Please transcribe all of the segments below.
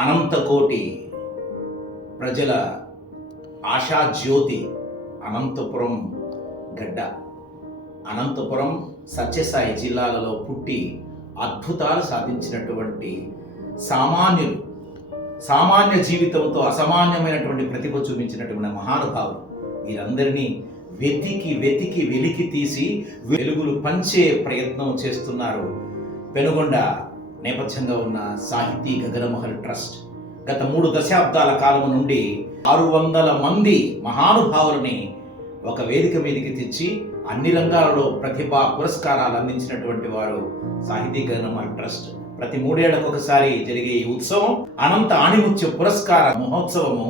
అనంతకోటి ప్రజల ఆశాజ్యోతి అనంతపురం గడ్డ. అనంతపురం సత్యసాయి జిల్లాలలో పుట్టి అద్భుతాలు సాధించినటువంటి సామాన్యులు, సామాన్య జీవితంతో అసామాన్యమైనటువంటి ప్రతిభ చూపించినటువంటి మహానుభావులు. వీరందరినీ వెతికి వెలికి తీసి వెలుగులు పంచే ప్రయత్నం చేస్తున్నారు పెనుగొండ నేపథ్యంగా ఉన్న సాహితీ గగనమహల్ ట్రస్ట్. గత 3 దశాబ్దాల కాలం నుండి 600 మంది మహానుభావులని ఒక వేదిక మీదకి తెచ్చి అన్ని రంగాలలో ప్రతిభా పురస్కారాలు అందించినటువంటి వారు సాహితీ గగనమహల్ ట్రస్ట్. ప్రతి 3 ఏళ్లకు ఒకసారి జరిగే ఈ ఉత్సవం అనంత ఆణిముత్య పురస్కార మహోత్సవము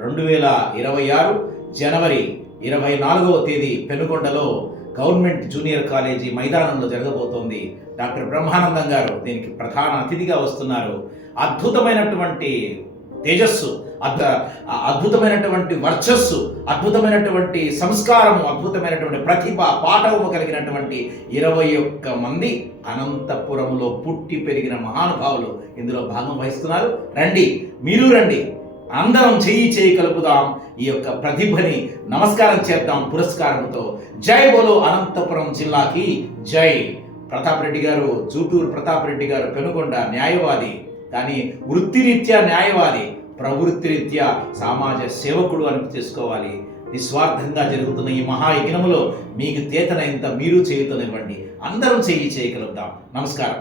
2026 జనవరి 24వ తేదీ పెనుగొండలో గవర్నమెంట్ జూనియర్ కాలేజీ మైదానంలో జరగబోతోంది. డాక్టర్ బ్రహ్మానందం గారు దీనికి ప్రధాన అతిథిగా వస్తున్నారు. అద్భుతమైనటువంటి తేజస్సు, అద్భుతమైనటువంటి వర్చస్సు, అద్భుతమైనటువంటి సంస్కారము, అద్భుతమైనటువంటి ప్రతిభ, పాఠవము కలిగినటువంటి 21 మంది అనంతపురంలో పుట్టి పెరిగిన మహానుభావులు ఇందులో భాగం వహిస్తున్నారు. రండి, మీరు రండి, అందరం చేయి కలుపుదాం. ఈ యొక్క ప్రతిభని నమస్కారం చేద్దాం పురస్కారంతో. జై బోలో అనంతపురం జిల్లాకి జై. ప్రతాప్ రెడ్డి గారు, జూటూరు ప్రతాప్ రెడ్డి గారు పెనుగొండ న్యాయవాది, కానీ వృత్తిరీత్యా న్యాయవాది, ప్రవృత్తిరీత్యా సమాజ సేవకుడు అని చేసుకోవాలి. నిస్వార్థంగా జరుగుతున్న ఈ మహాయజ్ఞములో మీకు చేతనైనంత మీరు చేయుతనివ్వండి. అందరం చేయగలుగుతాం. నమస్కారం.